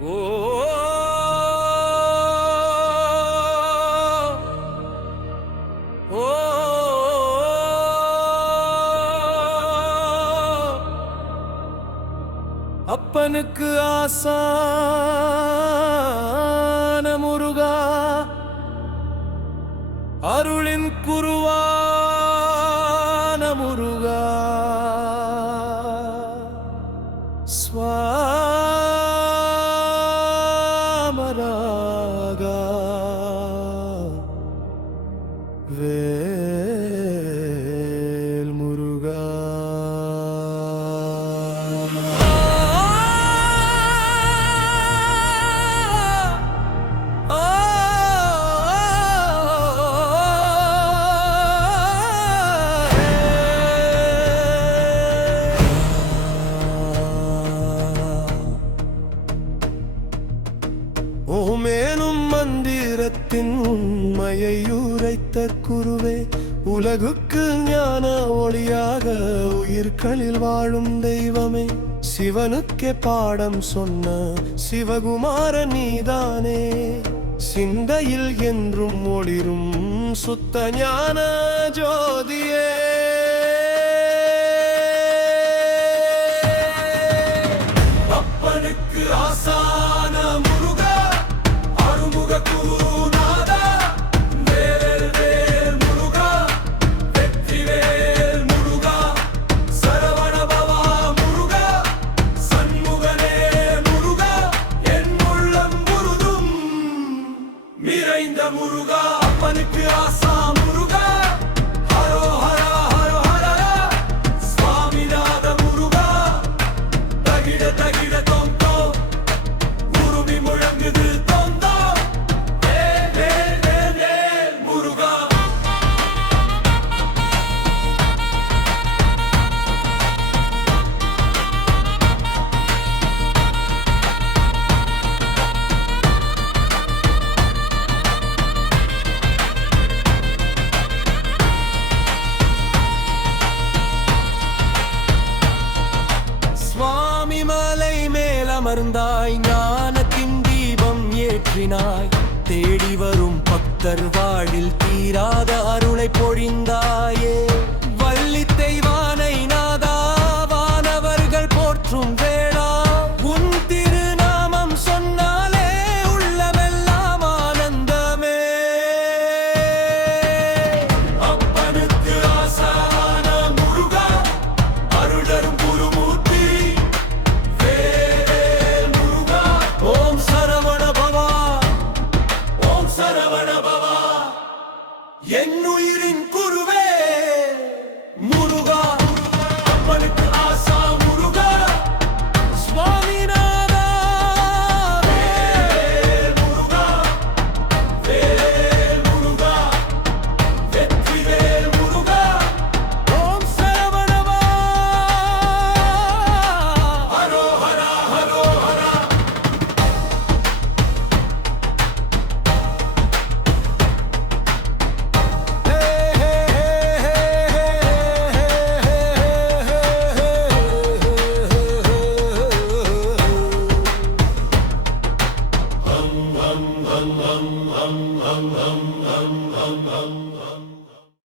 ஓ ஓ அப்பனுக்கு ஆசான முருகா அருளின் குருவான முருகா ஸ்வாமராகா வேல் முருகா ஓமேனும் மந்திரத்தின் உண்மையை உரைத்த குருவே, உலகுக்கு ஞான ஒளியாக உயிர்களில் வாழும் தெய்வமே, சிவனுக்கே பாடம் சொன்ன சிவகுமார நீதானே, சிந்தையில் என்றும் ஒளிரும் சுத்த ஞான ஜோதியே. அப்பனுக்கு ஆசான முருகா அருமுக குருநாதா வேல் வேல் முருகா வெற்றிவேல் முருகா சரவணபவா முருகா சண்முகனே முருகா என் உள்ளம் முருதும் நிறைந்த முருகா. அப்பனுக்கு ஆசா முருகா ஹரோ ஹரா ஹரோ ஹரா சுவாமிநாத முருகா தகிட தகிட தோம் தோம் உருமி முழங்குது தோம் தோம் வேல் வேல் வேல் வேல் முருகா. சுவாமி மலை மேலமர்ந்தாய் ஞானத்தின் தீபம் ஏற்றினாய், தேடி வரும் பக்தர் வாழில் தீராத அருளை பொழிந்தாயே, வள்ளி தெய்வானை நாதா வானவர்கள் போற்றும்